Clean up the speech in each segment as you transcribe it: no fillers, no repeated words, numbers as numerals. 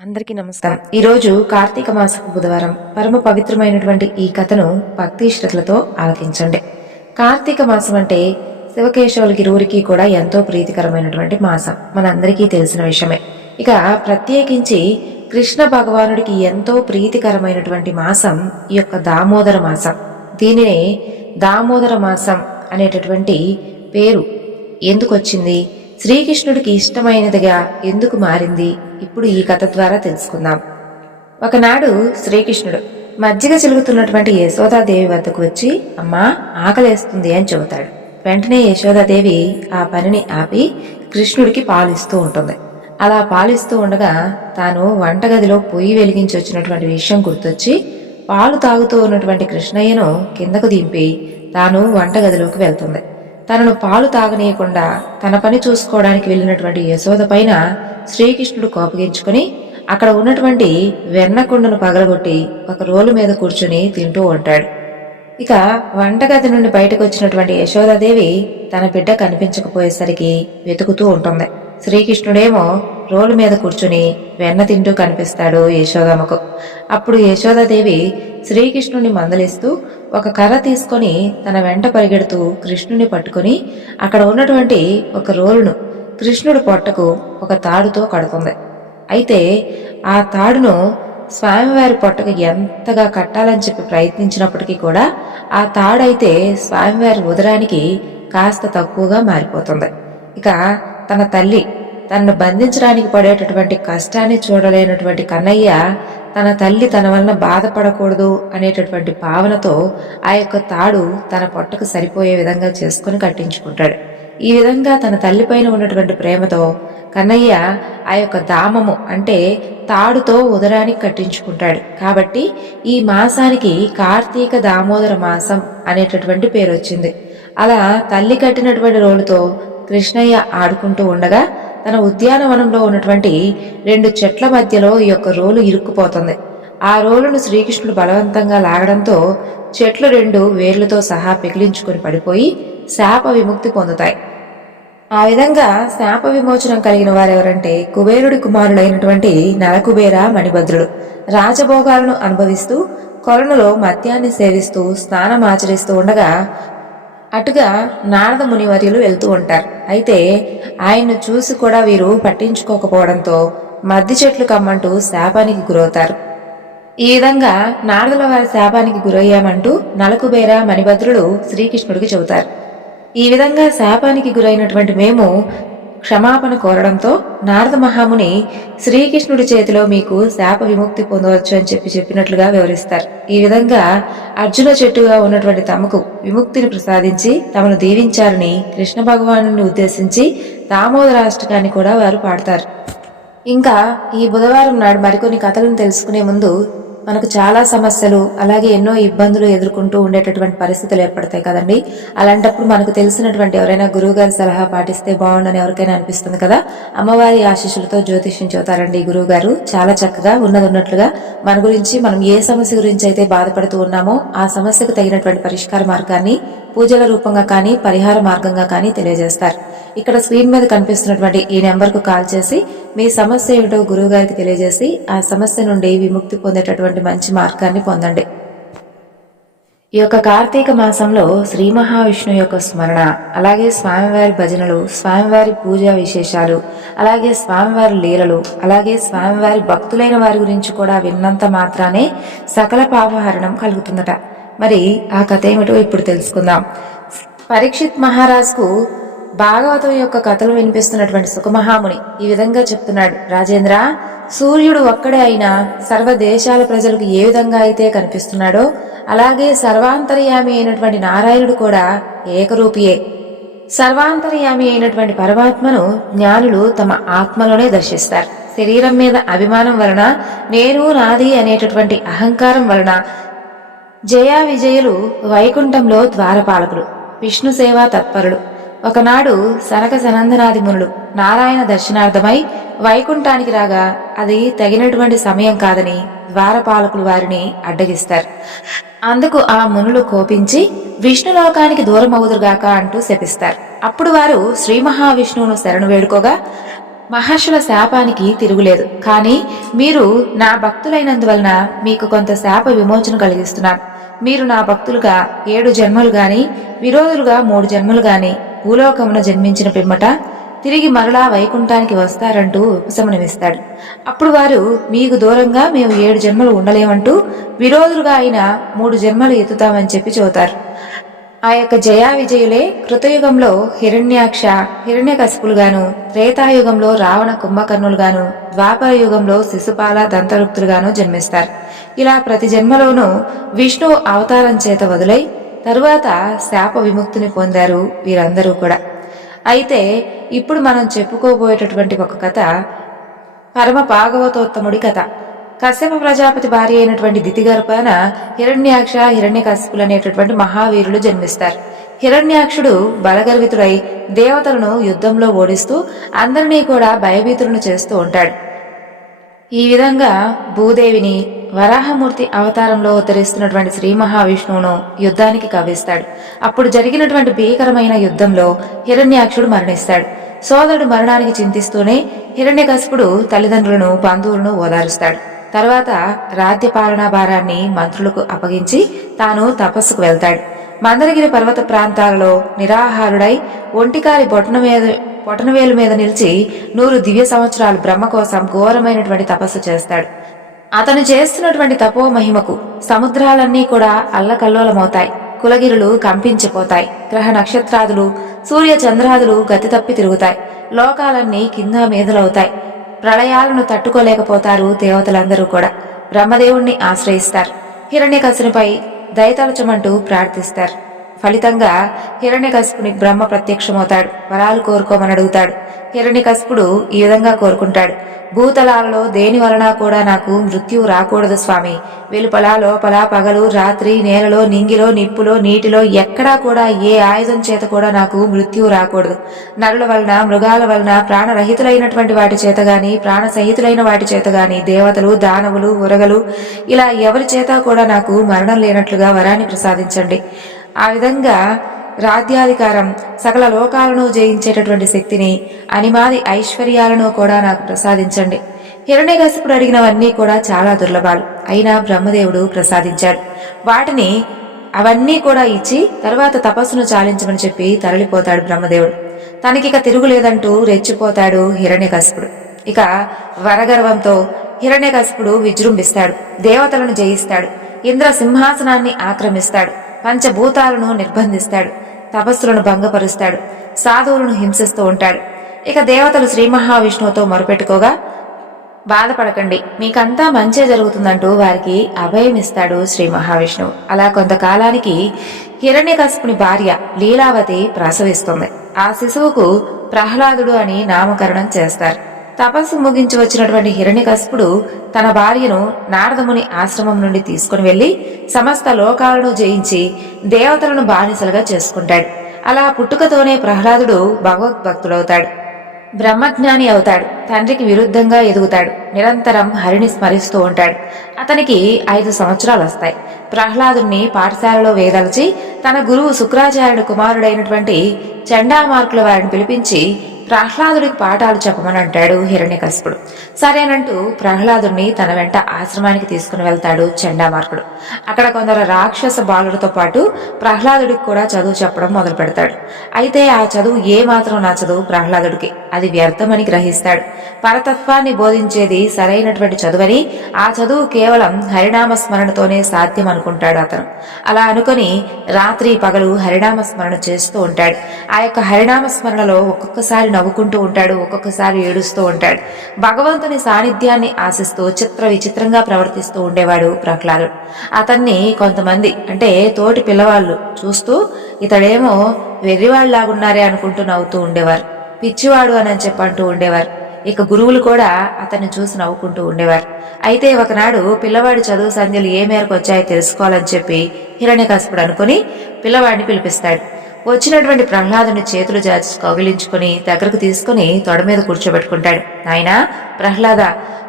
అందరికీ నమస్కారం. ఈరోజు కార్తీక మాసపు బుధవారం. పరమ పవిత్రమైనటువంటి ఈ కథను భక్తి శ్రద్ధలతో ఆలకించండి. కార్తీక మాసం అంటే శివకేశవులకి ఇరువురికి కూడా ఎంతో ప్రీతికరమైనటువంటి మాసం, మనందరికీ తెలిసిన విషయమే. ఇక ప్రత్యేకించి కృష్ణ భగవానుడికి ఎంతో ప్రీతికరమైనటువంటి మాసం ఈ యొక్క దామోదర మాసం. దీనినే దామోదర మాసం అనేటటువంటి పేరు ఎందుకు వచ్చింది, శ్రీకృష్ణుడికి ఇష్టమైనదిగా ఎందుకు మారింది, ఇప్పుడు ఈ కథ ద్వారా తెలుసుకుందాం. ఒకనాడు శ్రీకృష్ణుడు మజ్జిగ చిలుగుతున్నటువంటి యశోదాదేవి వద్దకు వచ్చి, అమ్మా ఆకలేస్తుంది అని చెబుతాడు. వెంటనే యశోదాదేవి ఆ పనిని ఆపి కృష్ణుడికి పాలిస్తూ ఉంటుంది. అలా పాలిస్తూ ఉండగా తాను వంటగదిలో పొయ్యి వెలిగించి వచ్చినటువంటి విషయం గుర్తొచ్చి పాలు తాగుతూ ఉన్నటువంటి కృష్ణయ్యను కిందకు దింపి తాను వంటగదిలోకి వెళ్తుంది. తనను పాలు తాగనీయకుండా తన పని చూసుకోవడానికి వెళ్ళినటువంటి యశోద పైన శ్రీకృష్ణుడు కోపగించుకుని అక్కడ ఉన్నటువంటి వెన్నకుండను పగలగొట్టి ఒక రోలు మీద కూర్చుని తింటూ ఉంటాడు. ఇక వంటగది నుండి బయటకు వచ్చినటువంటి యశోదాదేవి తన బిడ్డ కనిపించకపోయేసరికి వెతుకుతూ ఉంటుంది. శ్రీకృష్ణుడేమో రోలు మీద కూర్చుని వెన్న తింటూ కనిపిస్తాడు యశోదమ్మకు. అప్పుడు యశోదాదేవి శ్రీకృష్ణుని మందలిస్తూ ఒక కర్ర తీసుకొని తన వెంట పరిగెడుతూ కృష్ణుని పట్టుకుని అక్కడ ఉన్నటువంటి ఒక రోలును కృష్ణుడి పొట్టకు ఒక తాడుతో కడుతుంది. అయితే ఆ తాడును స్వామివారి పొట్టకు ఎంతగా కట్టాలని చెప్పి ప్రయత్నించినప్పటికీ కూడా ఆ తాడైతే స్వామివారి ఉదరానికి కాస్త తక్కువగా మారిపోతుంది. ఇక తన తల్లి తనను బంధించడానికి పడేటటువంటి కష్టాన్ని చూడలేనటువంటి కన్నయ్య తన తల్లి తన వలన బాధపడకూడదు అనేటటువంటి భావనతో ఆ యొక్క తాడు తన పొట్టకు సరిపోయే విధంగా చేసుకుని కట్టించుకుంటాడు. ఈ విధంగా తన తల్లిపైన ఉన్నటువంటి ప్రేమతో కన్నయ్య ఆ యొక్క దామము అంటే తాడుతో ఉదరానికి కట్టించుకుంటాడు. కాబట్టి ఈ మాసానికి కార్తీక దామోదర మాసం అనేటటువంటి పేరు వచ్చింది. అలా తల్లి కట్టినటువంటి రోలుతో కృష్ణయ్య ఆడుకుంటూ ఉండగా తన ఉద్యానవనంలో ఉన్నటువంటి 2 చెట్ల మధ్యలో ఈ యొక్క రోలు ఇరుక్కుపోతుంది. ఆ రోలును శ్రీకృష్ణుడు బలవంతంగా లాగడంతో చెట్లు 2 వేర్లతో సహా పిగిలించుకుని పడిపోయి శాప విముక్తి పొందుతాయి. ఆ విధంగా శాప విమోచనం కలిగిన వారెవరంటే కుబేరుడి కుమారుడైనటువంటి నలకుబేర మణిభద్రుడు. రాజభోగాలను అనుభవిస్తూ కొలనులో మద్యాన్ని సేవిస్తూ స్నానం ఆచరిస్తూ ఉండగా అటుగా నారద మునివర్యులు వెళ్తూ ఉంటారు. అయితే ఆయన్ను చూసి కూడా వీరు పట్టించుకోకపోవడంతో మద్ది చెట్లు కమ్మంటూ శాపానికి గురవుతారు. ఈ విధంగా నారదుల వారి శాపానికి గురయ్యామంటూ నలకుబేర మణిభద్రుడు శ్రీకృష్ణుడికి చెబుతారు. ఈ విధంగా శాపానికి గురైనటువంటి మేము క్షమాపణ కోరడంతో నారద మహాముని శ్రీకృష్ణుడి చేతిలో మీకు శాప విముక్తి పొందవచ్చు అని చెప్పినట్లుగా వివరిస్తారు. ఈ విధంగా అర్జున చెట్టుగా ఉన్నటువంటి తమకు విముక్తిని ప్రసాదించి తమను దీవించారని కృష్ణ భగవాను ఉద్దేశించి దామోదరాష్టకాన్ని కూడా వారు పాడతారు. ఇంకా ఈ బుధవారం నాడు మరికొన్ని కథలను తెలుసుకునే ముందు మనకు చాలా సమస్యలు అలాగే ఎన్నో ఇబ్బందులు ఎదుర్కొంటూ ఉండేటటువంటి పరిస్థితులు ఏర్పడతాయి కదండి. అలాంటప్పుడు మనకు తెలిసినటువంటి ఎవరైనా గురువు గారి సలహా పాటిస్తే బాగుండని ఎవరికైనా అనిపిస్తుంది కదా. అమ్మవారి ఆశీస్సులతో జ్యోతిష్యం చెబుతారండి గురువు గారు. చాలా చక్కగా ఉన్నట్లుగా మన గురించి మనం ఏ సమస్య గురించి అయితే బాధపడుతూ ఉన్నామో ఆ సమస్యకు తగినటువంటి పరిష్కార మార్గాన్ని పూజల రూపంగా కానీ పరిహార మార్గంగా కానీ తెలియజేస్తారు. ఇక్కడ స్క్రీన్ మీద కనిపిస్తున్నటువంటి ఈ నెంబర్కు కాల్ చేసి మీ సమస్య ఏమిటో గురువు గారికి తెలియజేసి ఆ సమస్య నుండి విముక్తి పొందేటటువంటి మంచి మార్గాన్ని పొందండి. ఈ యొక్క కార్తీక మాసంలో శ్రీ మహావిష్ణు యొక్క స్మరణ, అలాగే స్వామివారి భజనలు, స్వామివారి పూజా విశేషాలు, అలాగే స్వామివారి లీలలు, అలాగే స్వామివారి భక్తులైన వారి గురించి కూడా విన్నంత మాత్రానే సకల పాపహరణం కలుగుతుందట. మరి ఆ కథ ఏమిటో ఇప్పుడు తెలుసుకుందాం. పరీక్షిత్ మహారాజ్కు భాగవతం యొక్క కథలు వినిపిస్తున్నటువంటి సుఖమహాముని ఈ విధంగా చెప్తున్నాడు. రాజేంద్ర, సూర్యుడు ఒక్కడే అయినా సర్వ దేశాల ప్రజలకు ఏ విధంగా అయితే కనిపిస్తున్నాడో అలాగే సర్వాంతర్యామి అయినటువంటి నారాయణుడు కూడా ఏకరూపియే. సర్వాంతర్యామి అయినటువంటి పరమాత్మను జ్ఞానులు తమ ఆత్మలోనే దర్శిస్తారు. శరీరం మీద అభిమానం వలన, నేను నాది అనేటటువంటి అహంకారం వలన జయా విజయులు వైకుంఠంలో ద్వారపాలకులు, విష్ణు సేవా తత్పరులు. ఒకనాడు సనక సనందనాది మునులు నారాయణ దర్శనార్థమై వైకుంఠానికి రాగా అది తగినటువంటి సమయం కాదని ద్వారపాలకులు వారిని అడ్డగిస్తారు. అందుకు ఆ మునులు కోపించి విష్ణులోకానికి దూరం అవుదురుగాక అంటూ శపిస్తారు. అప్పుడు వారు శ్రీ మహావిష్ణువును శరణు వేడుకోగా మహర్షుల శాపానికి తిరుగులేదు. కానీ మీరు నా భక్తులైనందువలన మీకు కొంత శాప విమోచన కలిగిస్తున్నాను. మీరు నా భక్తులుగా 7 జన్మలు గాని, విరోధులుగా 3 జన్మలు గాని భూలోకమున జన్మించిన పిమ్మట తిరిగి మరలా వైకుంఠానికి వస్తారంటూ ఉపశమనమిస్తాడు. అప్పుడు వారు మీకు దూరంగా మేము 7 జన్మలు ఉండలేమంటూ విరోధులుగా అయిన 3 జన్మలు ఎత్తుతామని చెప్పి చెబుతారు. ఆ యొక్క జయా విజయులే కృతయుగంలో హిరణ్యాక్ష హిరణ్యకశిపులుగాను, త్రేతాయుగంలో రావణ కుంభకర్ణులుగాను, ద్వాపర యుగంలో శిశుపాల దంతరుక్తులుగాను జన్మిస్తారు. ఇలా ప్రతి జన్మలోనూ విష్ణువు అవతారం చేత వదులై తరువాత శాప విముక్తిని పొందారు వీరందరూ కూడా. అయితే ఇప్పుడు మనం చెప్పుకోబోయేటటువంటి ఒక కథ పరమ భాగవతోత్తముడి కథ. కశ్యప ప్రజాపతి భార్య అయినటువంటి దితిగర్భాన హిరణ్యాక్ష హిరణ్యకశిపులు అనేటటువంటి మహావీరులు జన్మిస్తారు. హిరణ్యాక్షుడు బలగర్వితుడై దేవతలను యుద్ధంలో ఓడిస్తూ అందరినీ కూడా భయభీతులను చేస్తూ ఉంటాడు. ఈ విధంగా భూదేవిని వరాహమూర్తి అవతారంలో ఉద్ధరిస్తున్నటువంటి శ్రీ మహావిష్ణువును యుద్ధానికి కవ్విస్తాడు. అప్పుడు జరిగినటువంటి భీకరమైన యుద్ధంలో హిరణ్యాక్షుడు మరణిస్తాడు. సోదరుడు మరణానికి చింతిస్తూనే హిరణ్యకశిపుడు తల్లిదండ్రులను బంధువులను ఓదారుస్తాడు. తర్వాత రాజ్యపాలనా భారాన్ని మంత్రులకు అప్పగించి తాను తపస్సుకు వెళ్తాడు. మందరగిరి పర్వత ప్రాంతాలలో నిరాహారుడై ఒంటికాలి బొటనవేలు మీద నిలిచి 100 దివ్య సంవత్సరాలు బ్రహ్మ కోసం ఘోరమైనటువంటి తపస్సు చేస్తాడు. అతను చేస్తున్నటువంటి తపో మహిమకు సముద్రాలన్నీ కూడా అల్లకల్లోలమవుతాయి. కులగిరులు కంపించిపోతాయి. గ్రహ నక్షత్రాదులు సూర్య చంద్రాదులు గతి తప్పి తిరుగుతాయి. లోకాలన్నీ కింద మీదలవుతాయి. ప్రళయాలను తట్టుకోలేకపోతారు దేవతలందరూ కూడా. బ్రహ్మదేవుణ్ణి ఆశ్రయిస్తారు. హిరణ్యకశిపునిపై దయతలచమంటూ ప్రార్థిస్తారు. ఫలితంగా హిరణ్యకశిపుని బ్రహ్మ ప్రత్యక్షమవుతాడు. వరాలు కోరుకోమని అడుగుతాడు. హిరణ్యకశిపుడు ఈ విధంగా కోరుకుంటాడు. భూతలాలలో దేని వలన కూడా నాకు మృత్యువు రాకూడదు స్వామి. వెలుపల లోపల పగలు రాత్రి నేలలో నింగిలో నిప్పులో నీటిలో ఎక్కడా కూడా ఏ ఆయుధం చేత కూడా నాకు మృత్యువు రాకూడదు. నరుల వలన మృగాల వలన ప్రాణరహితులైనటువంటి వాటి చేత గాని ప్రాణ సహితులైన వాటి చేత గాని దేవతలు దానవులు ఉరగలు ఇలా ఎవరి చేత కూడా నాకు మరణం లేనట్లుగా వరాన్ని ప్రసాదించండి. ఆ విధంగా రాజ్యాధికారం సకల లోకాలను జయించేటటువంటి శక్తిని అనిమాది ఐశ్వర్యాలను కూడా నాకు ప్రసాదించండి. హిరణ్యకశిపుడు అడిగినవన్నీ కూడా చాలా దుర్లభాలు అయినా బ్రహ్మదేవుడు ప్రసాదించాడు. వాటిని అవన్నీ కూడా ఇచ్చి తర్వాత తపస్సును చాలించమని చెప్పి తరలిపోతాడు బ్రహ్మదేవుడు. తనకిక తిరుగులేదంటూ రెచ్చిపోతాడు హిరణ్యకశిపుడు. ఇక వరగర్వంతో హిరణ్యకశిపుడు విజృంభిస్తాడు. దేవతలను జయిస్తాడు. ఇంద్ర సింహాసనాన్ని ఆక్రమిస్తాడు. పంచభూతాలను నిర్బంధిస్తాడు. తపస్సులను భంగపరుస్తాడు. సాధువులను హింసిస్తూ ఉంటాడు. ఇక దేవతలు శ్రీ మహావిష్ణువుతో మొరపెట్టుకోగా బాధపడకండి, మీకంతా మంచే జరుగుతుందంటూ వారికి అభయమిస్తాడు శ్రీ మహావిష్ణువు. అలా కొంతకాలానికి హిరణ్యకశిపుని భార్య లీలావతి ప్రసవిస్తుంది. ఆ శిశువుకు ప్రహ్లాదుడు అని నామకరణం చేస్తారు. తపస్సు ముగించి వచ్చినటువంటి హిరణ్యకశిపుడు తన భార్యను నారదముని ఆశ్రమం నుండి తీసుకుని వెళ్లి సమస్త లోకాలను జయించి దేవతలను బానిసలుగా చేసుకుంటాడు. అలా పుట్టుకతోనే ప్రహ్లాదుడు భగవద్భక్తుడవుతాడు. బ్రహ్మజ్ఞాని అవుతాడు. తండ్రికి విరుద్ధంగా ఎదుగుతాడు. నిరంతరం హరిని స్మరిస్తూ ఉంటాడు. అతనికి 5 సంవత్సరాలు వస్తాయి. ప్రహ్లాదుణ్ణి పాఠశాలలో వేదల్చి తన గురువు శుక్రాచార్యుడు కుమారుడైనటువంటి చండామార్కుల వారిని పిలిపించి ప్రహ్లాదుడికి పాఠాలు చెప్పమని అంటాడు హిరణ్యకశిపుడు. సరేనంటూ ప్రహ్లాదుడిని తన వెంట ఆశ్రమానికి తీసుకుని వెళ్తాడు చండామార్కుడు. అక్కడ కొందరు రాక్షస బాలులతో పాటు ప్రహ్లాదుడికి కూడా చదువు చెప్పడం మొదలు పెడతాడు. అయితే ఆ చదువు ఏమాత్రం నచ్చదు ప్రహ్లాదుడికి. అది వ్యర్థమని గ్రహిస్తాడు. పరతత్వాన్ని బోధించేది సరైనటువంటి చదువని, ఆ చదువు కేవలం హరినామ స్మరణతోనే సాధ్యం అనుకుంటాడు అతను. అలా అనుకుని రాత్రి పగలు హరినామ స్మరణ చేస్తూ ఉంటాడు. ఆ యొక్క హరినామ స్మరణలో ఒక్కొక్కసారి నవ్వుకుంటూ ఉంటాడు, ఒక్కొక్కసారి ఏడుస్తూ ఉంటాడు. భగవంతుని సాన్నిధ్యాన్ని ఆశిస్తూ చిత్ర విచిత్రంగా ప్రవర్తిస్తూ ఉండేవాడు ప్రహ్లాదుడు. అతన్ని కొంతమంది అంటే తోటి పిల్లవాళ్ళు చూస్తూ ఇతడేమో వెర్రివాళ్లాగున్నారే అనుకుంటూ నవ్వుతూ ఉండేవారు. పిచ్చివాడు అని చెప్పంటూ ఉండేవారు. ఇక గురువులు కూడా అతన్ని చూసి నవ్వుకుంటూ ఉండేవారు. అయితే ఒకనాడు పిల్లవాడి చదువు సంధ్యలు ఏ మేరకు వచ్చాయో తెలుసుకోవాలని చెప్పి హిరణ్యకశిపుడు అనుకుని పిల్లవాడిని పిలిపిస్తాడు. వచ్చినటువంటి ప్రహ్లాదుని చేతులు జాచి కౌగిలించుకుని దగ్గరకు తీసుకుని తొడ మీద కూర్చోబెట్టుకుంటాడు. నాయనా ప్రహ్లాద,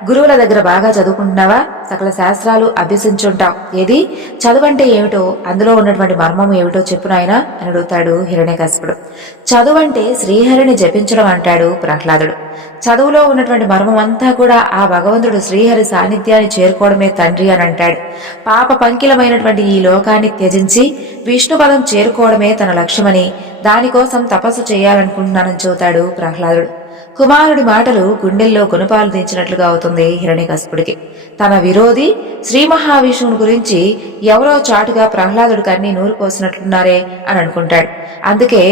గురువుల దగ్గర బాగా చదువుకుంటున్నావా? సకల శాస్త్రాలు అభ్యసించుంటావు. ఏది చదువంటే ఏమిటో, అందులో ఉన్నటువంటి మర్మం ఏమిటో చెప్పు నాయనా అని అడుగుతాడు హిరణ్యకశిపుడు. చదువంటే శ్రీహరిని జపించడం అంటాడు ప్రహ్లాదుడు. చదువులో ఉన్నటువంటి మర్మం అంతా కూడా ఆ భగవంతుడు శ్రీహరి సాన్నిధ్యాన్ని చేరుకోవడమే తండ్రి అని అంటాడు. పాప పంకిలమైనటువంటి ఈ లోకాన్ని త్యజించి విష్ణుపదం చేరుకోవడమే తన లక్ష్యమని, దానికోసం తపస్సు చేయాలనుకుంటున్నానని చెబుతాడు ప్రహ్లాదుడు. కుమారుడి మాటలు గుండెల్లో గుణపాలు దించినట్లుగా అవుతుంది హిరణ్యకశిపుడికి. తన విరోధి శ్రీ మహావిష్ణువుని గురించి ఎవరో చాటుగా ప్రహ్లాదుడికి అన్ని నూరు పోసినట్లున్నారే అని అనుకుంటాడు. అందుకే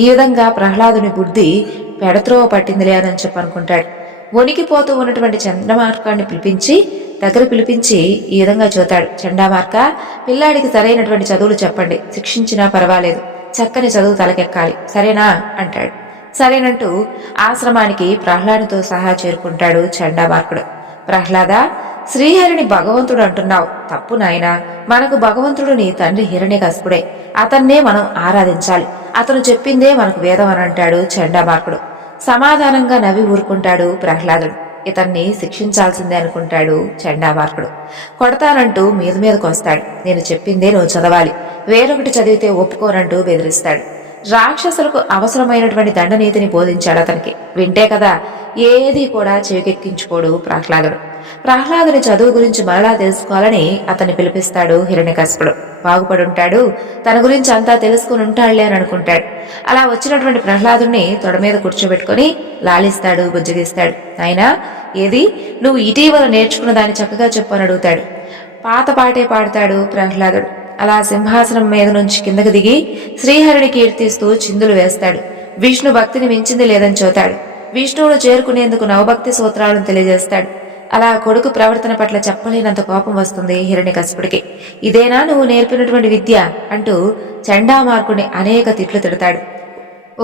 ఈ విధంగా ప్రహ్లాదుని బుద్ధి పెడత్రోవ పట్టిందిలే అని చెప్పనుకుంటాడు. వణికిపోతూ ఉన్నటువంటి చండమార్కాన్ని పిలిపించి ఈ విధంగా చూతాడు. చండామార్క, పిల్లాడికి సరైనటువంటి చదువులు చెప్పండి, శిక్షించినా పర్వాలేదు, చక్కని చదువు తలకెక్కాలి, సరేనా అంటాడు. సరేనంటూ ఆశ్రమానికి ప్రహ్లాదుతో సహా చేరుకుంటాడు చండామార్కుడు. ప్రహ్లాద, శ్రీహరిని భగవంతుడు అంటున్నావు, తప్పు నాయనా. మనకు భగవంతుడు నీ తండ్రి హిరణ్యకశిపుడే. అతన్నే మనం ఆరాధించాలి. అతను చెప్పిందే మనకు వేదం అని అంటాడు చండామార్కుడు. సమాధానంగా నవ్వి ఊరుకుంటాడు ప్రహ్లాదుడు. ఇతన్ని శిక్షించాల్సిందే అనుకుంటాడు చండామార్కుడు. కొడతానంటూ మీదకు వస్తాడు. నేను చెప్పిందే నువ్వు చదవాలి, వేరొకటి చదివితే ఒప్పుకోనంటూ బెదిరిస్తాడు. రాక్షసులకు అవసరమైనటువంటి దండనీతిని బోధించాడు అతనికి. వింటే కదా ఏది కూడా చెవికెక్కించుకోడు ప్రహ్లాదుడు. ప్రహ్లాదుని చదువు గురించి మరలా తెలుసుకోవాలని అతన్ని పిలిపిస్తాడు హిరణ్యకశిపుడు. బాగుపడుంటాడు, తన గురించి అంతా తెలుసుకుని ఉంటాడులే అని అనుకుంటాడు. అలా వచ్చినటువంటి ప్రహ్లాదుని తొడ మీద కూర్చోబెట్టుకుని లాలిస్తాడు, బుజ్జగిస్తాడు. అయినా ఏది నువ్వు ఇటీవల నేర్చుకున్న దాన్ని చక్కగా చెప్పు అని అడుగుతాడు. పాత పాటే పాడతాడు ప్రహ్లాదుడు. అలా సింహాసనం మీద నుంచి కిందకు దిగి శ్రీహరిని కీర్తిస్తూ చిందులు వేస్తాడు. విష్ణు భక్తిని మించింది లేదని చూతాడు. విష్ణువును చేరుకునేందుకు నవభక్తి సూత్రాలను తెలియజేస్తాడు. అలా కొడుకు ప్రవర్తన పట్ల చెప్పలేనంత కోపం వస్తుంది హిరణ్యకశిపుడికి. ఇదేనా నువ్వు నేర్పినటువంటి విద్య అంటూ చండామార్కుని అనేక తిట్లు తిడతాడు.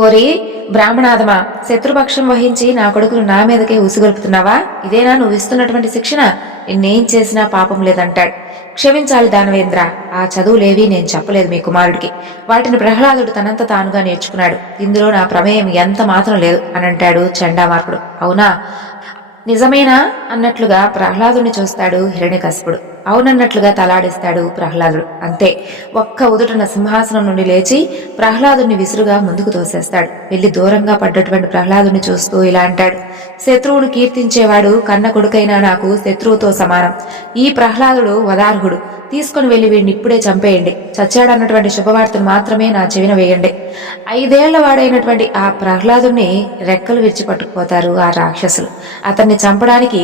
ఓరి బ్రాహ్మణాదమా, శత్రుపక్షం వహించి నా కొడుకును నా మీదకే ఉసిగొలుపుతున్నావా? ఇదేనా నువ్వు ఇస్తున్నటువంటి శిక్షణ? నిన్నేం చేసినా పాపం లేదంటాడు. క్షమించాలి దానవేంద్ర, ఆ చదువులేవి నేను చెప్పలేదు మీ కుమారుడికి. వాటిని ప్రహ్లాదుడు తనంత తానుగా నేర్చుకున్నాడు. ఇందులో నా ప్రమేయం ఎంత మాత్రం లేదు అని అంటాడు చండామార్కుడు. అవునా, నిజమేనా అన్నట్లుగా ప్రహ్లాదుని చూస్తాడు హిరణ్యకశిపుడు. అవునన్నట్లుగా తలాడిస్తాడు ప్రహ్లాదుడు. అంతే, ఒక్క ఉదుటన సింహాసనం నుండి లేచి ప్రహ్లాదుని విసురుగా ముందుకు తోసేస్తాడు. వెళ్లి దూరంగా పడ్డటువంటి ప్రహ్లాదుని చూస్తూ ఇలా అంటాడు. శత్రువును కీర్తించేవాడు కన్న కొడుకైనా నాకు శత్రువుతో సమానం. ఈ ప్రహ్లాదుడు వదార్హుడు. తీసుకుని వెళ్లి వీడిని ఇప్పుడే చంపేయండి. చచ్చాడన్నటువంటి శుభవార్తను మాత్రమే నా చెవిన వేయండి. 5 ఏళ్ల వాడైనటువంటి ఆ ప్రహ్లాదుని రెక్కలు విరిచి పట్టుకుపోతారు ఆ రాక్షసులు. అతన్ని చంపడానికి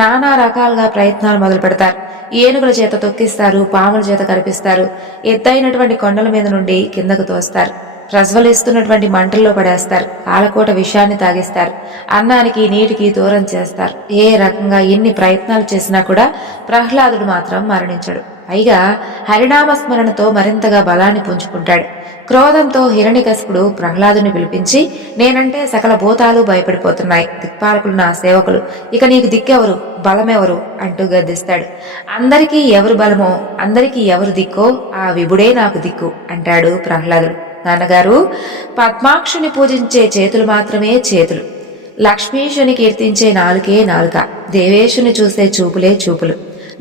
నానా రకాలుగా ప్రయత్నాలు మొదలు పెడతారు. ఏనుగుల చేత తొక్కిస్తారు, పాముల చేత కనిపిస్తారు, ఎత్తైనటువంటి కొండల మీద నుండి కిందకు తోస్తారు, ప్రజ్వలిస్తున్నటువంటి మంటల్లో పడేస్తారు, కాలకోట విషయాన్ని తాగిస్తారు, అన్నానికి నీటికి దూరం చేస్తారు. ఏ రకంగా ఎన్ని ప్రయత్నాలు చేసినా కూడా ప్రహ్లాదుడు మాత్రం మరణించడు. పైగా హరినామస్మరణతో మరింతగా బలాన్ని పుంజుకుంటాడు. క్రోధంతో హిరణ్యకశిపుడు ప్రహ్లాదుని పిలిపించి, నేనంటే సకల భూతాలు భయపడిపోతున్నాయి, దిక్పాలకులు నా సేవకులు, ఇక నీకు దిక్కెవరు, బలమెవరు అంటూ గద్దిస్తాడు. అందరికీ ఎవరు బలమో, అందరికీ ఎవరు దిక్కో ఆ విభుడే నాకు దిక్కు అంటాడు ప్రహ్లాదుడు. నాన్నగారు, పద్మాక్షుని పూజించే చేతులు మాత్రమే చేతులు, లక్ష్మీశుని కీర్తించే నాలుకే నాలుక, దేవేశుని చూసే చూపులే చూపులు,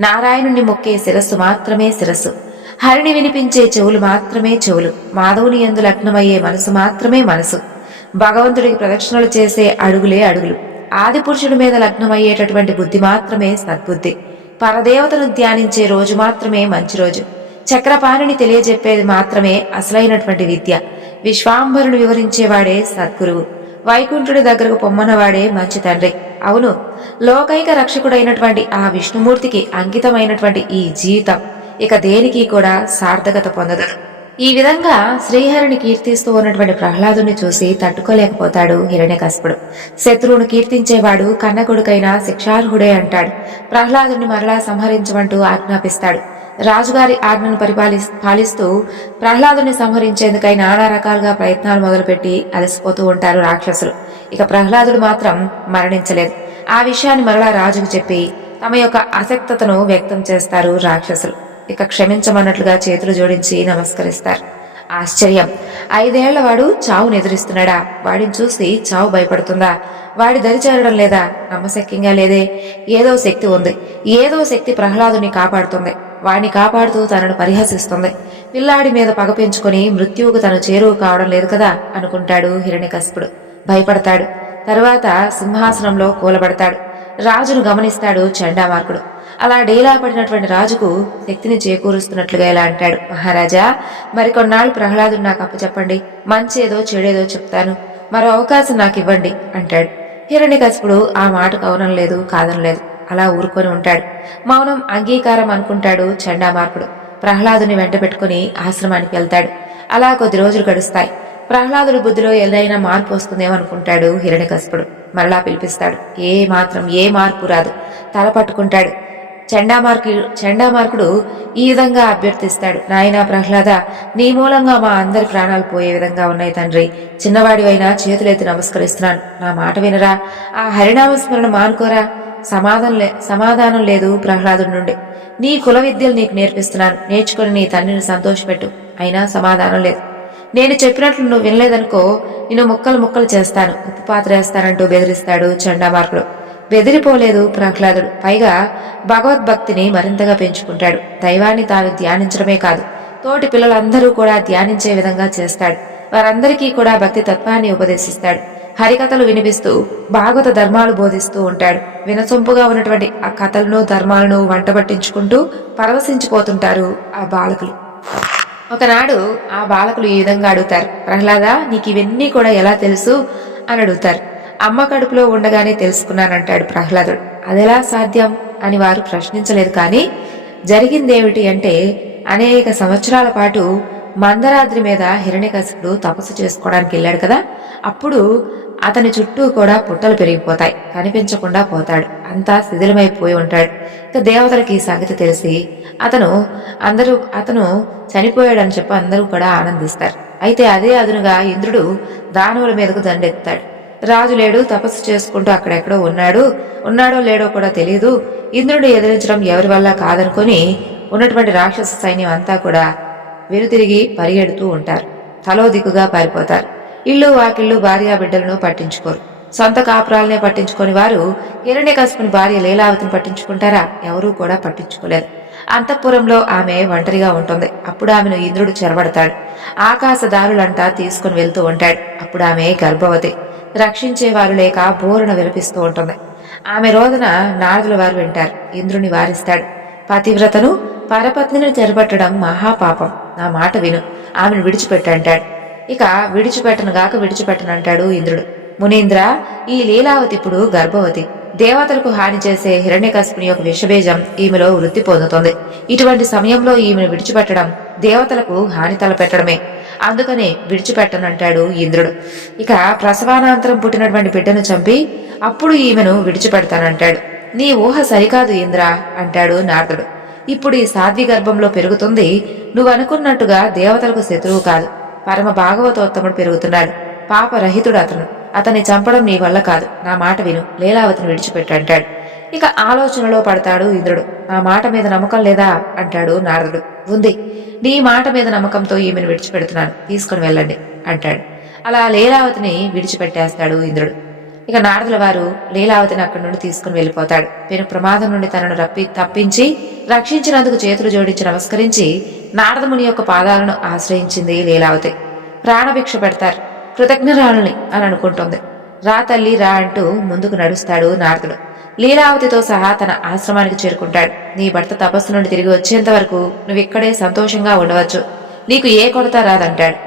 నారాయణుని మొక్కే శిరస్సు మాత్రమే శిరస్సు, హరిని వినిపించే చెవులు మాత్రమే చెవులు, మాధవుని యందు లగ్నమయ్యే మనసు మాత్రమే మనసు, భగవంతుడికి ప్రదక్షిణలు చేసే అడుగులే అడుగులు, ఆది పురుషుడి మీద లగ్నమయ్యేటటువంటి బుద్ధి మాత్రమే సద్బుద్ధి, పరదేవతను ధ్యానించే రోజు మాత్రమే మంచి రోజు, చక్రపాణిని తెలియజెప్పేది మాత్రమే అసలైనటువంటి విద్య, విశ్వాంబరుని వివరించేవాడే సద్గురువు, వైకుంఠుడి దగ్గరకు పొమ్మన్నవాడే మంచి తండ్రి. అవును, లోకైక రక్షకుడైనటువంటి ఆ విష్ణుమూర్తికి అంకితమైనటువంటి ఈ జీవితం ఇక దేనికి కూడా సార్థకత పొందదు. ఈ విధంగా శ్రీహరిని కీర్తిస్తూ ఉన్నటువంటి ప్రహ్లాదుని చూసి తట్టుకోలేకపోతాడు హిరణ్యకశిపుడు. శత్రువును కీర్తించేవాడు కన్న కొడుకైనా శిక్షార్హుడే అంటాడు. ప్రహ్లాదుని మరలా సంహరించమంటూ ఆజ్ఞాపిస్తాడు. రాజుగారి ఆజ్ఞను పాలిస్తూ ప్రహ్లాదుని సంహరించేందుకై నానా రకాలుగా ప్రయత్నాలు మొదలుపెట్టి అలసిపోతూ ఉంటారు రాక్షసులు. ఇక ప్రహ్లాదుడు మాత్రం మరణించలేదు. ఆ విషయాన్ని మరలా రాజుకు చెప్పి తమ యొక్క అసక్తతను వ్యక్తం చేస్తారు రాక్షసులు. ఇక క్షమించమన్నట్లుగా చేతులు జోడించి నమస్కరిస్తారు. ఆశ్చర్యం. 5 ఏళ్ల వాడు చావును ఎదురిస్తున్నాడా? వాడిని చూసి చావు భయపడుతుందా? వాడి దరి చేరడం లేదా? నమ్మశక్యంగా లేదే. ఏదో శక్తి ఉంది. ఏదో శక్తి ప్రహ్లాదుని కాపాడుతుంది. వాడిని కాపాడుతూ తనను పరిహసిస్తుంది. పిల్లాడి మీద పగ పెంచుకొని మృత్యువుకు తను చేరువు కావడం లేదు కదా అనుకుంటాడు హిరణ్యకశిపుడు. భయపడతాడు. తరువాత సింహాసనంలో కూలబడతాడు. రాజును గమనిస్తాడు చండామార్కుడు. అలా డేలా పడినటువంటి రాజుకు శక్తిని చేకూరుస్తున్నట్లుగా ఇలా అంటాడు, మహారాజా, మరికొన్నాళ్ళు ప్రహ్లాదుడు నాకు అప్పచెప్పండి. మంచేదో చెడేదో చెప్తాను. మరో అవకాశం నాకు ఇవ్వండి అంటాడు. హిరణ్యకశిపుడు ఆ మాటకు అవునం లేదు, కాదం లేదు. అలా ఊరుకొని ఉంటాడు. మౌనం అంగీకారం అనుకుంటాడు చండామార్కుడు. ప్రహ్లాదుని వెంట పెట్టుకుని ఆశ్రమానికి వెళ్తాడు. అలా కొద్ది రోజులు గడుస్తాయి. ప్రహ్లాదుడి బుద్ధిలో ఏదైనా మార్పు వస్తుందేమో అనుకుంటాడు హిరణ్యకశిపుడు. మరలా పిలిపిస్తాడు. ఏ మార్పు రాదు. తల పట్టుకుంటాడు. చండామార్కుడు ఈ విధంగా అభ్యర్థిస్తాడు, నాయనా ప్రహ్లాద, నీ మూలంగా మా అందరి ప్రాణాలు పోయే విధంగా ఉన్నాయి తండ్రి. చిన్నవాడివైనా చేతులెత్తి నమస్కరిస్తున్నాను. నా మాట వినరా? ఆ హరినామస్మరణ మానుకోరా? సమాధానం లేదు ప్రహ్లాదుడి నుండి. నీ కుల విద్యలు నీకు నేర్పిస్తున్నాను. నేర్చుకుని నీ తండ్రిని సంతోషపెట్టు. అయినా సమాధానం లేదు. నేను చెప్పినట్లు నువ్వు వినలేదనుకో, నిన్ను ముక్కలు చేస్తాను, ఉప్పు పాత్ర వేస్తానంటూ బెదిరిస్తాడు చండామార్కుడు. బెదిరిపోలేదు ప్రహ్లాదుడు. పైగా భగవద్భక్తిని మరింతగా పెంచుకుంటాడు. దైవాన్ని తాను ధ్యానించడమే కాదు, తోటి పిల్లలందరూ కూడా ధ్యానించే విధంగా చేస్తాడు. వారందరికీ కూడా భక్తి తత్వాన్ని ఉపదేశిస్తాడు. హరికథలు వినిపిస్తూ భాగవత ధర్మాలు బోధిస్తూ ఉంటాడు. వినసొంపుగా ఉన్నటువంటి ఆ కథలను ధర్మాలను వంటబట్టించుకుంటూ పరవశించిపోతుంటారు ఆ బాలకులు. ఒకనాడు ఆ బాలకులు ఈ విధంగా అడుగుతారు, ప్రహ్లాద, నీకు ఇవన్నీ కూడా ఎలా తెలుసు అని అడుగుతారు. అమ్మ కడుపులో ఉండగానే తెలుసుకున్నానంటాడు ప్రహ్లాదుడు. అదెలా సాధ్యం అని వారు ప్రశ్నించలేదు. కానీ జరిగిందేమిటి అంటే, అనేక సంవత్సరాల పాటు మందరాద్రి మీద హిరణ్యకశిపుడు తపస్సు చేసుకోవడానికి వెళ్ళాడు కదా. అప్పుడు అతని చుట్టూ కూడా పుట్టలు పెరిగిపోతాయి. కనిపించకుండా పోతాడు. అంతా శిథిలమైపోయి ఉంటాడు. ఇక దేవతలకి ఈ సంగతి తెలిసి అతను చనిపోయాడని చెప్పి అందరూ కూడా ఆనందిస్తారు. అయితే అదే అదునుగా ఇంద్రుడు దానవుల మీదకు దండెత్తాడు. రాజు లేడు, తపస్సు చేసుకుంటూ అక్కడెక్కడో ఉన్నాడో లేడో కూడా తెలియదు. ఇంద్రుడిని ఎదిరించడం ఎవరి వల్ల కాదనుకొని ఉన్నటువంటి రాక్షస సైన్యం అంతా కూడా వెనుతిరిగి పరిగెడుతూ ఉంటారు. తలో దిక్కుగా పారిపోతారు. ఇల్లు వాకిళ్ళు భార్య బిడ్డలను పట్టించుకోరు. సొంత కాపురాలనే పట్టించుకొని వారు హిరణ్యకశిపుని భార్య లీలావతిని పట్టించుకుంటారా? ఎవరూ కూడా పట్టించుకోలేదు. అంతఃపురంలో ఆమె ఒంటరిగా ఉంటుంది. అప్పుడు ఆమెను ఇంద్రుడు చెరబడతాడు. ఆకాశ దారులంటా తీసుకుని వెళ్తూ ఉంటాడు. అప్పుడు ఆమె గర్భవతి. రక్షించేవారు లేక బోరున విలపిస్తూ ఉంటుంది. ఆమె రోదన నారదుల వారు వింటారు. ఇంద్రుని వారిస్తాడు. పతివ్రతను పరపత్నిని చెరబట్టడం మహాపాపం. నా మాట విను, ఆమెను విడిచిపెట్టంటాడు. ఇక విడిచిపెట్టనంటాడు ఇంద్రుడు. మునీంద్ర, ఈ లీలావతి ఇప్పుడు గర్భవతి. దేవతలకు హాని చేసే హిరణ్యకశిపుని యొక్క విషబీజం ఈమెలో వృద్ధి పొందుతుంది. ఇటువంటి సమయంలో ఈమెను విడిచిపెట్టడం దేవతలకు హాని తలపెట్టడమే. అందుకనే విడిచిపెట్టనంటాడు ఇంద్రుడు. ఇక ప్రసవానంతరం పుట్టినటువంటి బిడ్డను చంపి అప్పుడు ఈమెను విడిచిపెడతానంటాడు. నీ ఊహ సరికాదు ఇంద్ర అంటాడు నారదుడు. ఇప్పుడు ఈ సాధ్వి గర్భంలో పెరుగుతుంది. నువ్వనుకున్నట్టుగా దేవతలకు శత్రువు కాదు, పరమ భాగవతోత్తముడు పెరుగుతున్నాడు. పాపరహితుడు అతను. అతన్ని చంపడం నీ వల్ల కాదు. నా మాట విను, లీలావతిని విడిచిపెట్టంటాడు. ఇక ఆలోచనలో పడతాడు ఇంద్రుడు. నా మాట మీద నమ్మకం లేదా అంటాడు నారదుడు. ఉంది, నీ మాట మీద నమ్మకంతో ఈమెను విడిచిపెడుతున్నాను, తీసుకుని వెళ్ళండి అంటాడు. అలా లీలావతిని విడిచిపెట్టేస్తాడు ఇంద్రుడు. ఇక నారదుల వారు లీలావతిని అక్కడి నుండి తీసుకుని వెళ్ళిపోతాడు. పెను ప్రమాదం నుండి తనను తప్పించి రక్షించినందుకు చేతులు జోడించి నమస్కరించి నారదముని యొక్క పాదాలను ఆశ్రయించింది లీలావతి. ప్రాణభిక్ష పెడతారు. కృతజ్ఞరాలని అని అనుకుంటుంది. రా తల్లి రా అంటూ ముందుకు నడుస్తాడు నారదుడు. లీలావతితో సహా తన ఆశ్రమానికి చేరుకుంటాడు. నీ భర్త తపస్సు నుండి తిరిగి వచ్చేంత వరకు నువ్విక్కడే సంతోషంగా ఉండవచ్చు, నీకు ఏ కొరత రాదంటాడు.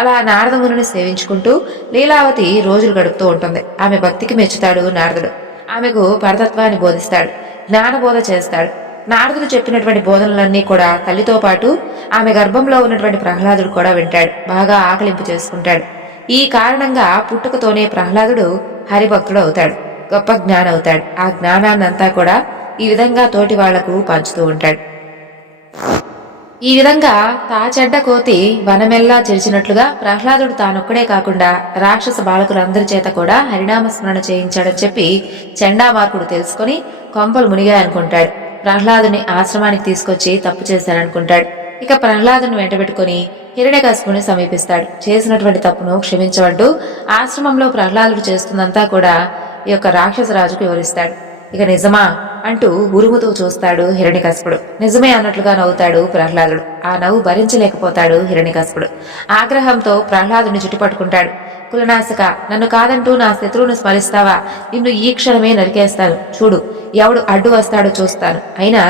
అలా నారదముని సేవించుకుంటూ లీలావతి రోజులు గడుపుతూ ఉంటుంది. ఆమె భక్తికి మెచ్చుతాడు నారదుడు. ఆమెకు పరతత్వాన్ని బోధిస్తాడు, జ్ఞానబోధ చేస్తాడు. నారదుడు చెప్పినటువంటి బోధనలన్నీ కూడా తల్లితో పాటు ఆమె గర్భంలో ఉన్నటువంటి ప్రహ్లాదుడు కూడా వింటాడు. బాగా ఆకలింపు చేసుకుంటాడు. ఈ కారణంగా పుట్టుకతోనే ప్రహ్లాదుడు హరిభక్తుడు అవుతాడు, గొప్ప జ్ఞానం అవుతాడు. ఆ జ్ఞానాన్నంతా కూడా ఈ విధంగా తోటి వాళ్లకు పంచుతూ ఉంటాడు. ఈ విధంగా తాచెడ్డ కోతి వనమెల్లా చెరిచినట్లుగా ప్రహ్లాదుడు తానొక్కడే కాకుండా రాక్షస బాలకులందరి చేత కూడా హరినామస్మరణ చేయించాడని చెప్పి చండామార్కుడు తెలుసుకుని కొంపలు మునిగాయనుకుంటాడు. ప్రహ్లాదుని ఆశ్రమానికి తీసుకొచ్చి తప్పు చేశారనుకుంటాడు. ఇక ప్రహ్లాదుని వెంటబెట్టుకుని హిరణ్యకశిపుని సమీపిస్తాడు. చేసినటువంటి తప్పును క్షమించమంటూ ఆశ్రమంలో ప్రహ్లాదుడు చేస్తుందంతా కూడా ఈ యొక్క రాక్షసరాజుకు వివరిస్తాడు. ఇక నిజమా అంటూ ఉరుముతూ చూస్తాడు హిరణ్యకశిపుడు. నిజమే అన్నట్లుగా నవ్వుతాడు ప్రహ్లాదుడు. ఆ నవ్వు భరించలేకపోతాడు హిరణ్యకశిపుడు. ఆగ్రహంతో ప్రహ్లాదుని చుట్టుపట్టుకుంటాడు. కులనాశక, నన్ను కాదంటూ నా శత్రువును స్మరిస్తావా? నిన్ను ఈ క్షణమే నరికేస్తాను. చూడు, ఎవడు అడ్డు వస్తాడో చూస్తాను. అయినా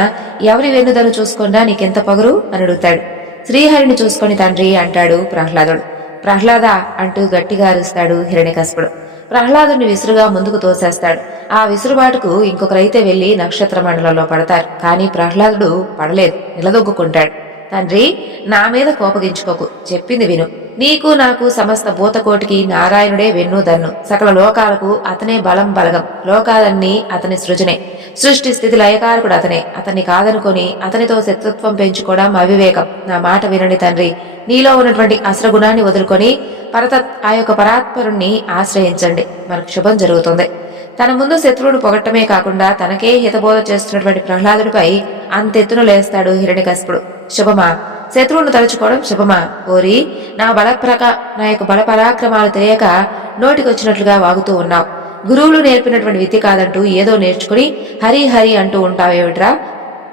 ఎవరి వెన్నుదను చూసుకుండా నీకెంత పొగరు అని అడుగుతాడు. శ్రీహరిని చూసుకొని తండ్రి అంటాడు ప్రహ్లాదుడు. ప్రహ్లాద అంటూ గట్టిగా అరుస్తాడు హిరణ్యకశిపుడు. ప్రహ్లాదుని విసురుగా ముందుకు తోసేస్తాడు. ఆ విసురుబాటుకు ఇంకొకరైతే వెళ్లి నక్షత్ర మండలంలో పడతారు. కానీ ప్రహ్లాదుడు పడలేదు, నిలదొగ్గుకుంటాడు. తండ్రి, నా మీద కోపగించుకోకు, చెప్పింది విను. నీకు నాకు సమస్త భూతకోటికి నారాయణుడే వెన్నుదన్ను. సకల లోకాలకు అతనే బలం బలగం. లోకాలన్నీ అతని సృజనే. సృష్టి స్థితి లయకారకుడు అతనే. అతన్ని కాదనుకొని అతనితో శత్రుత్వం పెంచుకోవడం అవివేకం. నా మాట వినండి తండ్రి. నీలో ఉన్నటువంటి అస్రగుణాన్ని వదులుకొని ఆ యొక్క పరాత్పరుణ్ణి ఆశ్రయించండి. మనకు శుభం జరుగుతుంది. తన ముందు శత్రువును పొగట్టమే కాకుండా తనకే హితబోధ చేస్తున్నటువంటి ప్రహ్లాదుడిపై అంతెత్తున లేస్తాడు హిరణ్యకశిపుడు. శుభమా? శత్రువును తలుచుకోవడం శుభమా? ఓరి, నా యొక్క బల పరాక్రమాలు తెలియక నోటికొచ్చినట్లుగా వాగుతూ ఉన్నావు. గురువులు నేర్పినటువంటి విద్య కాదంటూ ఏదో నేర్చుకుని హరి హరి అంటూ ఉంటావేమిట్రా?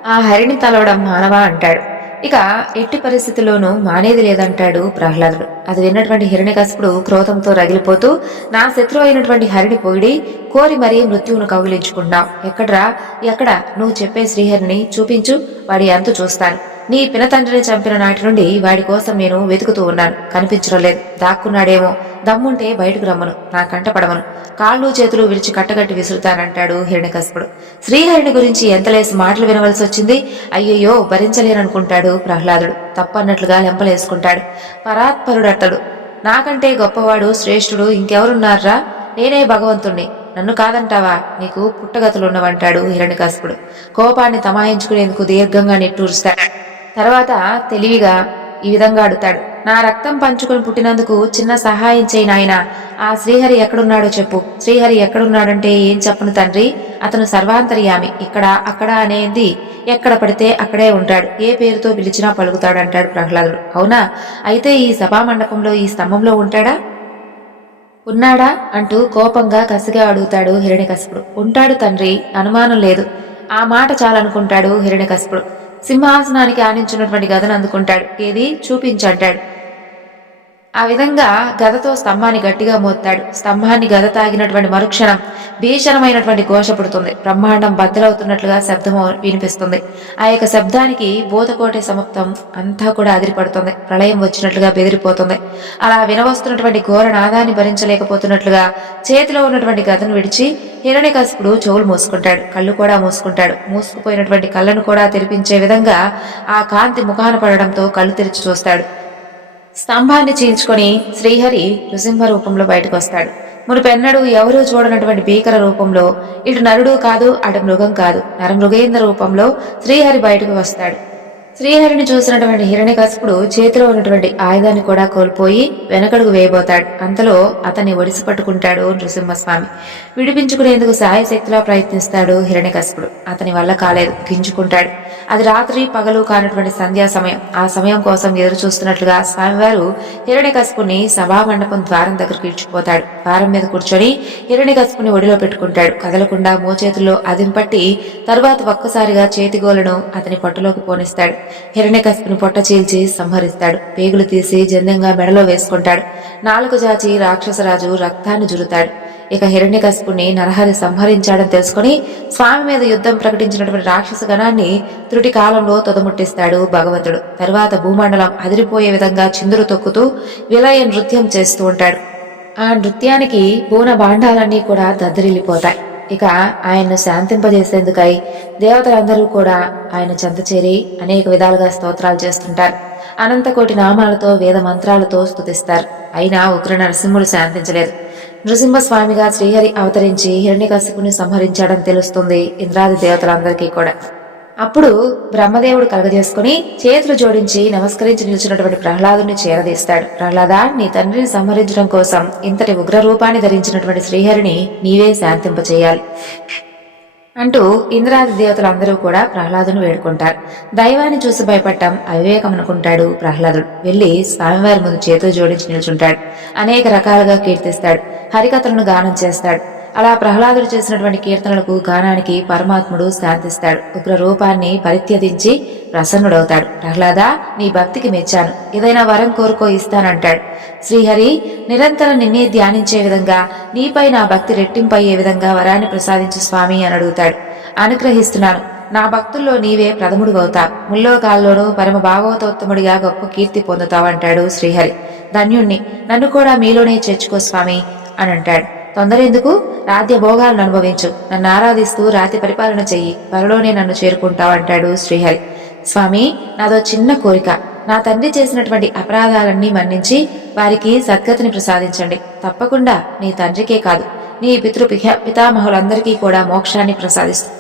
ఆ హరిని తలవడం మానవా అంటాడు. ఇక ఎట్టి పరిస్థితుల్లోనూ మానేది లేదంటాడు ప్రహ్లాదుడు. అది విన్నటువంటి హిరణ్యకశిపుడు క్రోధంతో రగిలిపోతూ, నా శత్రువు అయినటువంటి హరిని పొగిడి కోరి మరీ మృత్యువును కౌగిలించుకున్నావు. ఎక్కడ నువ్వు చెప్పే శ్రీహరిని చూపించు, వాడి అంతు చూస్తాను. నీ పినతండ్రిని చంపిన నాటి నుండి వాడి కోసం నేను వెతుకుతూ ఉన్నాను. కనిపించడం లేదు. దాక్కున్నాడేమో. దమ్ముంటే బయటకు రమ్మను, నా కంట పడమను. కాళ్ళు చేతులు విరిచి కట్టగట్టి విసురుతానంటాడు హిరణ్యకశిపుడు. శ్రీహరిని గురించి ఎంతలేసి మాటలు వినవలసి వచ్చింది. అయ్యయ్యో, భరించలేననుకుంటాడు ప్రహ్లాదుడు. తప్పన్నట్లుగా లెంపలేసుకుంటాడు. పరాత్పరుడట్టడు. నాకంటే గొప్పవాడు శ్రేష్ఠుడు ఇంకెవరున్నారా? నేనే భగవంతుణ్ణి. నన్ను కాదంటావా? నీకు పుట్టగతులున్నవంటాడు హిరణ్యకశిపుడు. కోపాన్ని తమాయించుకునేందుకు దీర్ఘంగా నిట్టూరుస్తాడు. తర్వాత తెలివిగా ఈ విధంగా అడుగుతాడు. నా రక్తం పంచుకొని పుట్టినందుకు చిన్న సహాయం చేయి నాయనా. ఆ శ్రీహరి ఎక్కడున్నాడో చెప్పు. శ్రీహరి ఎక్కడున్నాడంటే ఏం చెప్పను తండ్రి. అతను సర్వాంతర్యామి. ఇక్కడ అక్కడ అనేది ఎక్కడ పడితే అక్కడే ఉంటాడు. ఏ పేరుతో పిలిచినా పలుకుతాడు అంటాడు ప్రహ్లాదుడు. అవునా? అయితే ఈ సభామండపంలో ఈ స్తంభంలో ఉన్నాడా అంటూ కోపంగా కసిగా అడుగుతాడు హిరణ్యకశిపుడు. ఉంటాడు తండ్రి, అనుమానం లేదు. ఆ మాట చాలనుకుంటాడు హిరణ్యకశిపుడు. సింహాసనానికి ఆనించినటువంటి గదను అందుకుంటాడు. ఏది చూపించంటాడు. ఆ విధంగా గదతో స్తంభాన్ని గట్టిగా మోస్తాడు. స్తంభాన్ని గద తాగినటువంటి మరుక్షణం భీషణమైనటువంటి ఘోష పుడుతుంది. బ్రహ్మాండం బద్దలవుతున్నట్లుగా శబ్దం వినిపిస్తుంది. ఆ యొక్క శబ్దానికి భూతకోటి సమాప్తం అంతా కూడా అదిరిపడుతుంది. ప్రళయం వచ్చినట్లుగా బెదిరిపోతుంది. అలా వినవస్తున్నటువంటి ఘోర నాదాన్ని భరించలేకపోతున్నట్లుగా చేతిలో ఉన్నటువంటి గదను విడిచి హిరణ్యకశిపుడు చెవులు మూసుకుంటాడు. కళ్ళు కూడా మూసుకుంటాడు. మూసుకుపోయినటువంటి కళ్ళను కూడా తెరిపించే విధంగా ఆ కాంతి ముఖాన పడడంతో కళ్ళు తెరిచి చూస్తాడు. స్తంభాన్ని చీల్చుకొని శ్రీహరి నృసింహ రూపంలో బయటకు వస్తాడు. మునుపెన్నడూ ఎవరూ చూడనటువంటి భీకర రూపంలో, ఇటు నరుడు కాదు అటు మృగం కాదు, నరమృగేంద్ర రూపంలో శ్రీహరి బయటకు వస్తాడు. శ్రీహరిని చూసినటువంటి హిరణ్యకశిపుడు చేతిలో ఉన్నటువంటి ఆయుధాన్ని కూడా కోల్పోయి వెనకడుగు వేయబోతాడు. అంతలో అతన్ని ఒడిసి పట్టుకుంటాడు నృసింహస్వామి. విడిపించుకునేందుకు సాయశక్తిలా ప్రయత్నిస్తాడు హిరణ్యకశిపుడు. అతని వల్ల కాలేదు. గింజుకుంటాడు. అది రాత్రి పగలు కానటువంటి సంధ్యా సమయం. ఆ సమయం కోసం ఎదురు చూస్తున్నట్లుగా స్వామివారు హిరణ్యకశిపుని సభామండపం ద్వారం దగ్గరకు ఇడ్చుకుపోతాడు. ద్వారం మీద కూర్చొని హిరణ్యకశిపుని ఒడిలో పెట్టుకుంటాడు. కదలకుండా మోచేతుల్లో అదింపట్టి తరువాత ఒక్కసారిగా చేతిగోలను అతని పట్టులోకి పోనిస్తాడు. హిరణ్యకశిపుని పొట్ట చీల్చి సంహరిస్తాడు. పేగులు తీసి జంధ్యంగా మెడలో వేసుకుంటాడు. నాలుగు జాచి రాక్షసరాజు రక్తాన్ని జురుతాడు. ఇక హిరణ్యకశిపుని నరహరి సంహరించాడని తెలుసుకుని స్వామి మీద యుద్ధం ప్రకటించినటువంటి రాక్షస గణాన్ని త్రుటి కాలంలో తొదముట్టిస్తాడు భగవంతుడు. తరువాత భూమండలం అదిరిపోయే విధంగా చిందులు తొక్కుతూ విలయ నృత్యం చేస్తూ ఉంటాడు. ఆ నృత్యానికి పూన భాండాలన్నీ కూడా దద్దరిల్లిపోతాయి. ఇక ఆయన్ను శాంతింపజేసేందుకై దేవతలందరూ కూడా ఆయన చెంత చేరి అనేక విధాలుగా స్తోత్రాలు చేస్తుంటారు. అనంతకోటి నామాలతో వేద మంత్రాలతో స్తుతిస్తారు. అయినా ఉగ్ర నరసింహుడు శాంతించలేదు. నృసింహస్వామిగా శ్రీహరి అవతరించి హిరణ్యకశిపుని సంహరించాడని తెలుస్తుంది ఇంద్రాది దేవతలందరికీ కూడా. అప్పుడు బ్రహ్మదేవుడు కలగజేసుకుని చేతులు జోడించి నమస్కరించి నిలిచినటువంటి ప్రహ్లాదుని చేరదీస్తాడు. ప్రహ్లాద, నీ తండ్రిని సంహరించడం కోసం ఇంతటి ఉగ్ర రూపాన్ని ధరించినటువంటి శ్రీహరిని నీవే శాంతింపచేయాలి అంటూ ఇంద్రాది దేవతలందరూ కూడా ప్రహ్లాదుని వేడుకుంటారు. దైవాన్ని చూసి భయపడటం అవివేకం అనుకుంటాడు ప్రహ్లాదుడు. వెళ్లి స్వామివారి ముందు చేతులు జోడించి నిల్చుంటాడు. అనేక రకాలుగా కీర్తిస్తాడు. హరికథలను గానం చేస్తాడు. అలా ప్రహ్లాదుడు చేసినటువంటి కీర్తనలకు గానానికి పరమాత్ముడు శాంతిస్తాడు. ఉగ్ర రూపాన్ని పరిత్యజించి ప్రసన్నుడవుతాడు. ప్రహ్లాదా, నీ భక్తికి మెచ్చాను, ఏదైనా వరం కోరుకో ఇస్తానంటాడు. శ్రీహరి, నిరంతరం నిన్నే ధ్యానించే విధంగా, నీపై నా భక్తి రెట్టింపయ్యే విధంగా వరాన్ని ప్రసాదించు స్వామి అని అడుగుతాడు. అనుగ్రహిస్తున్నాను, నా భక్తుల్లో నీవే ప్రథముడువవుతావు, ముల్లోకాల్లోనూ పరమ భాగవతోత్తముడిగా గొప్ప కీర్తి పొందుతావంటాడు శ్రీహరి. ధన్యుణ్ణి, నన్ను కూడా మీలోనే చేర్చుకో స్వామి అని అంటాడు. తొందరెందుకు, రాజ్య భోగాలను అనుభవించు, నన్ను ఆరాధిస్తూ రాజ్య పరిపాలన చెయ్యి, త్వరలోనే నన్ను చేరుకుంటావంటాడు శ్రీహరి. స్వామి, నాదో చిన్న కోరిక, నా తండ్రి చేసినటువంటి అపరాధాలన్నీ మన్నించి వారికి సద్గతిని ప్రసాదించండి. తప్పకుండా నీ తండ్రికే కాదు, నీ పితామహులందరికీ కూడా మోక్షాన్ని ప్రసాదిస్తూ.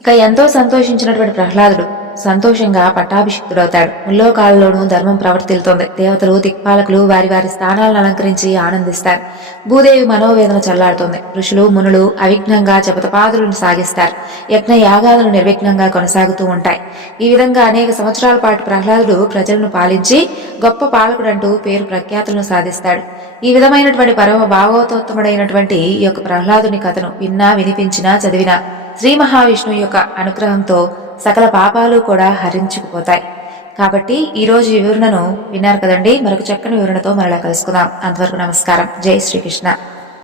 ఇక ఎంతో సంతోషించినటువంటి ప్రహ్లాదుడు సంతోషంగా పట్టాభిషిక్తుడవుతాడు. ముల్లోకాలలోనూ ధర్మం ప్రవర్తిల్తోంది. దేవతలు, దిక్పాలకులు వారి వారి స్థానాలను అలంకరించి ఆనందిస్తారు. భూదేవి మనోవేదన చల్లారుతోంది. ఋషులు, మునులు అవిఘ్నంగా జపతపాదులను సాగిస్తారు. యజ్ఞ యాగాదులు నిర్విఘ్నంగా కొనసాగుతూ ఉంటాయి. ఈ విధంగా అనేక సంవత్సరాల పాటు ప్రహ్లాదుడు ప్రజలను పాలించి గొప్ప పాలకుడంటూ పేరు ప్రఖ్యాతులను సాధిస్తాడు. ఈ విధమైనటువంటి పరమ భాగవతోత్తముడైనటువంటి ఈ యొక్క ప్రహ్లాదుని కథను విన్నా, వినిపించినా, చదివినా శ్రీ మహావిష్ణువు యొక్క అనుగ్రహంతో సకల పాపాలు కూడా హరించుకుపోతాయి. కాబట్టి ఈరోజు ఈ వివరణను విన్నారు కదండి. మరొక చక్కని వివరణతో మరలా కలుసుకుందాం. అంతవరకు నమస్కారం. జై శ్రీకృష్ణ.